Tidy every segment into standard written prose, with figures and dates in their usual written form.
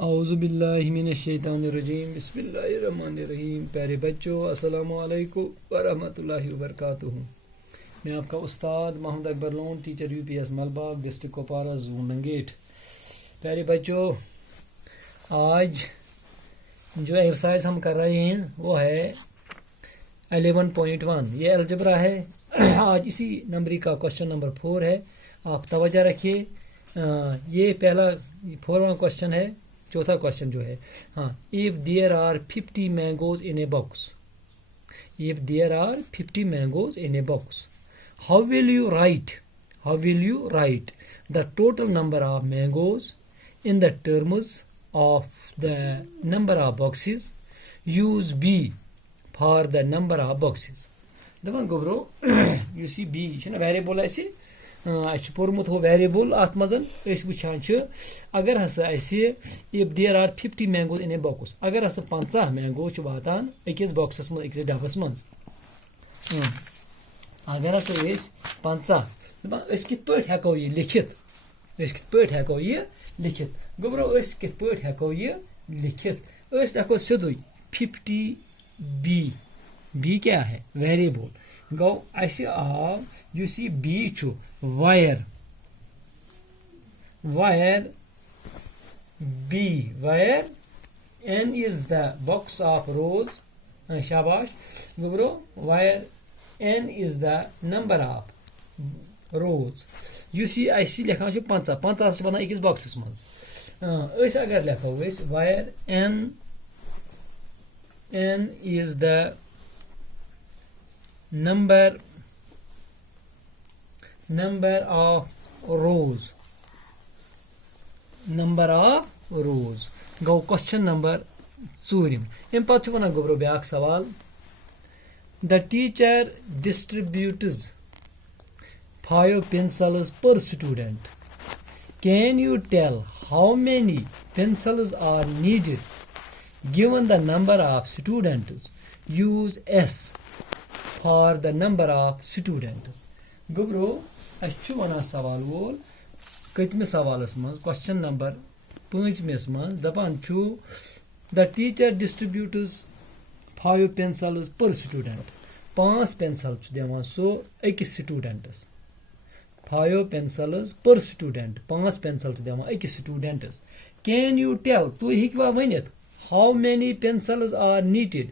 औज़ु बिल्लाहि मिनश्शैतानिर्रजीम बिस्मिल्लाहिर्रहमानिर्रहीम। प्यारे बच्चों, अस्सलामु अलैकुम वरहमतुल्लाहि वबरकातुहू। मैं आपका उस्ताद Mohammad Akbar Lone, teacher UPS Malbagh, district Kupwara, zone Nangate. प्यारे बच्चों, आज जो एक्सरसाइज हम कर रहे हैं वो है 11.1। ये अलजबरा है। आज इसी नंबरी का क्वेश्चन नंबर 4 है। आप तवज्जो रखिए। ये पहला 4वां क्वेश्चन है। चौथा क्वेश्चन जो है, if there are 50 mangoes in a box, if there are 50 mangoes in a box, how will you write the total number of mangoes in the terms of the number of boxes, use B for the number of boxes. दपान गोब्रो यस यह B variable पोर्मुत हो variable अत मज वुचान अगर हसा if there are 50 mangoes in a box, अगर हसा 50 मैंगो वातान अकिस बॉक्सस मज अकिस डबस मज, अगर हसा 50 कित पे हेको यह लिखित, कित पे हेको यह लिखित गोब्रो कित पे हेको यह लिखित लिखो सीधुई 50 बी क्या है वेरिएबल गो अस आव युस यह बी छु where B where N is the box of rows. शाबाश गोब्रो where N is the number of rows. युस यह अस लिखान 50 बना अकिस बॉक्सस मज। अगर लिखो wire n is the number of rows, go question number 4 इन पत वन गोब्रो ब्याक सवाल, the teacher distributes 5 pencils per student, can you tell how many pencils are needed given the number of students? Use S for the number of students. गोब्रो अच्छु वना सवाल वोल कतमे सवालस मज question number 5 मज दपान छु the teacher distributes 5 pencils per student, 5 pencil छु देवान सो अकिस students, 5 pencils per student, 5 pencil छु देवान अकिस स्टूडेंटस। कैन यू टेल तु हिकवा वनित how many pencils are needed,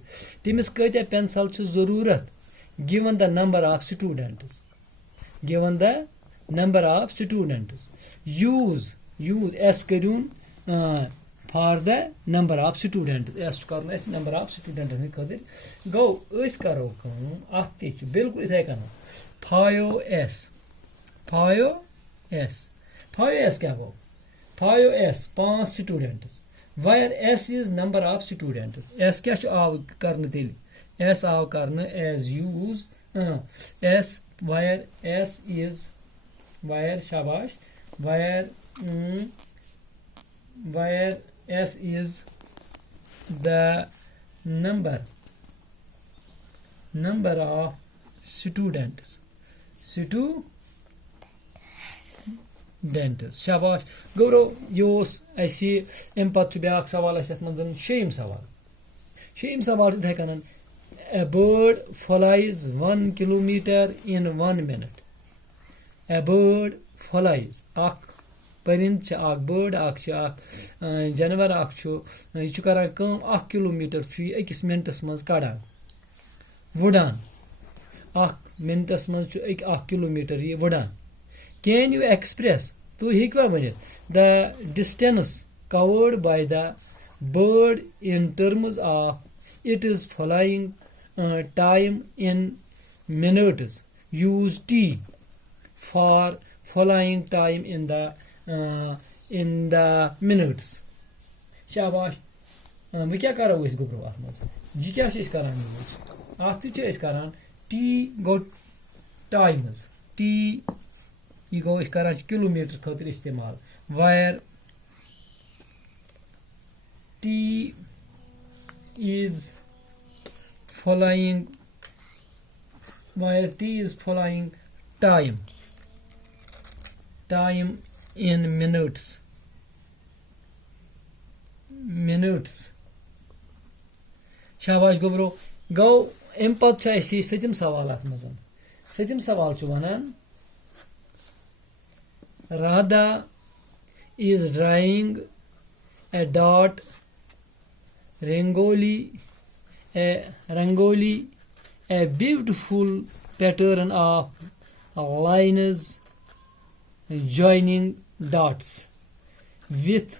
तमिस कत्या पेंसिल छु जरूरत given the number of students, use S करूँ for the number of students, S करूँ S number of students में खदर गो इस करो कम आते छु बिल्कुल इसे करना 5S क्या गो 5S 5 students, where S is number of students, S क्या आव करने तेल S आव करने as use S where S is where शाबाश where S is the number of students dentist. शाबाश गोब्रो योस ऐसी अम पत ब्या सवाल मन शेम सवाल इथे कन a bird flies 1 kilometre in 1 minute. A bird flies परिंद बर्ड जानवर यह करान 1 किलोमीटर 1 मिनटस मज कड़ान वुड़ान 1 मिनटस मज 1 किलोमीटर यह वुड़ान। Can you express तो हिकवा Vanit the distance covered by the bird in terms of its flying time in minutes, use T for flying time in the minutes। शाबाश वह क्या करो इस गोब्रो अत मज यह क्या करान अत करान T गो टाइम्स T यह गो कर किलोमीटर खतर इस्तेमाल wire T is flying time in minutes minutes. शाबाश गोब्रो गो एम पद छ ऐसी सतिम सवाल अथ मजन सतिम सवाल छ वनान Radha is drawing a dot rangoli a beautiful pattern of lines joining dots with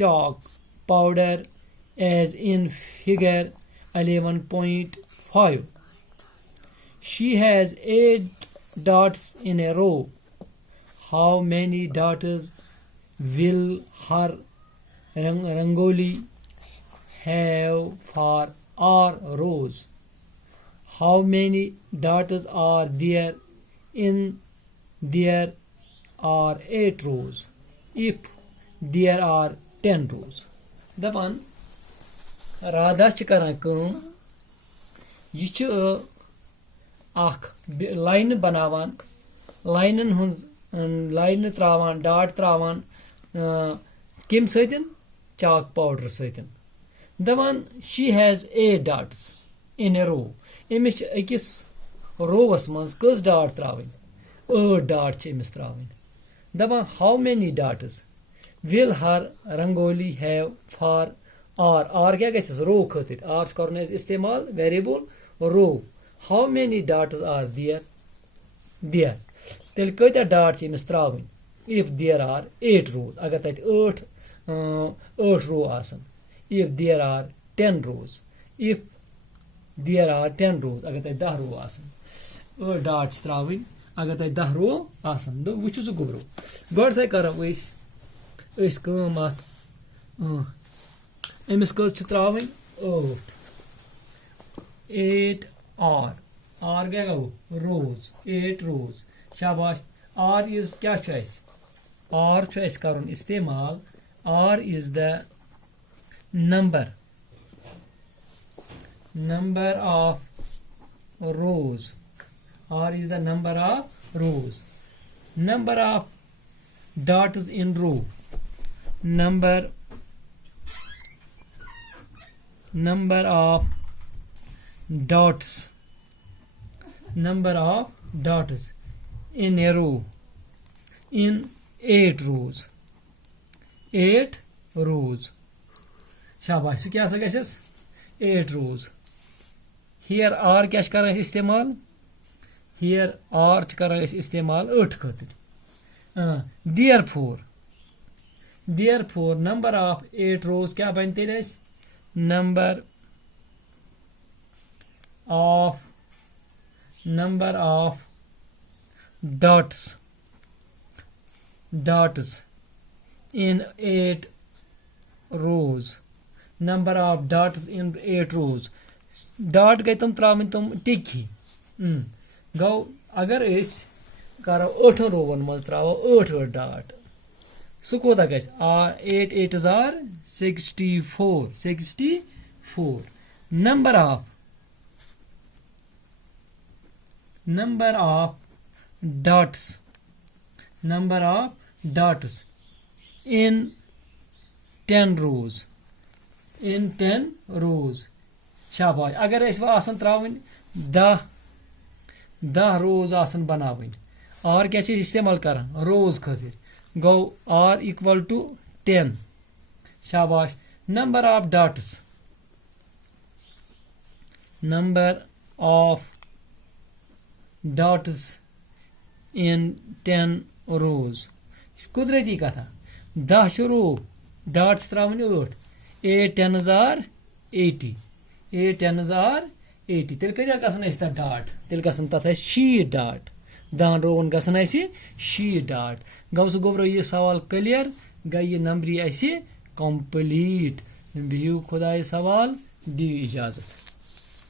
chalk powder as in figure 11.5. She has 8 dots in a row. How many dots will her rangoli have for R rows? How many dots are there in there are 8 rows if there are 10 rows? Dapan Radha ch karan kaam yeh ch akh line banavan linen hun line travan dot travan kim satin chalk powder satin dapan she has 8 dots in a row emis ekis rows mans kus dot travin 8 dot ch emis travin dapan how many dots will her rangoli have for R क्या गैस रो खतिर R करने इस्तेमाल variable रो how many dots are there तेल कता dot च इमस त्रावन if there are 8 rows अगर तत 8 रो आसन if there are 10 rows if there are 10 rows अगर तत 10 रो आसन 8 डॉट त्रावन अगर तत 10 रो आसन दो वुचु सु गुब्रो गॉड से करम इस काम अत एमस कस छ त्रावन 8 R क्या गो रोज 8 रोज शाबाश R is क्या छ अस R छ अस करन इस्तेमाल R is the number of rows R is the number of rows number of dots in row number of dots in a row in 8 rows शाबाश क्या सा गैस 8 rows here R क्या कर इस्तेमाल here R कर इस्तेमाल 8 खातिर therefore number of 8 rows क्या बनते हैं number of dots in 8 rows number of dots in 8 rows dot गए तुम त्रावन तुम टिकी गो अगर इस करो 8 रोवन मज त्रावो 8 डॉट सु कोता gas 8 8s are 64 number of dots in 10 rows शाबाश अगर इस आसन त्रावन 10 rows आसन बनावन R क्या छ इस्तेमाल करन rows खातिर गो R equal to 10 शाबाश number of dots in 10 rows कुदरती कथा 10 रो dots त्रावन 8 10s are 80 8 10s are 80 तेल कदा गसन इस डॉट तेल गसन तथा शीट डॉट 10 रोवन गसन ऐसी शीट डॉट गौस गोब्रो ये सवाल क्लियर गई ये नंबरी ऐसी कंप्लीट बिहु खुदाई सवाल दी इजाजत।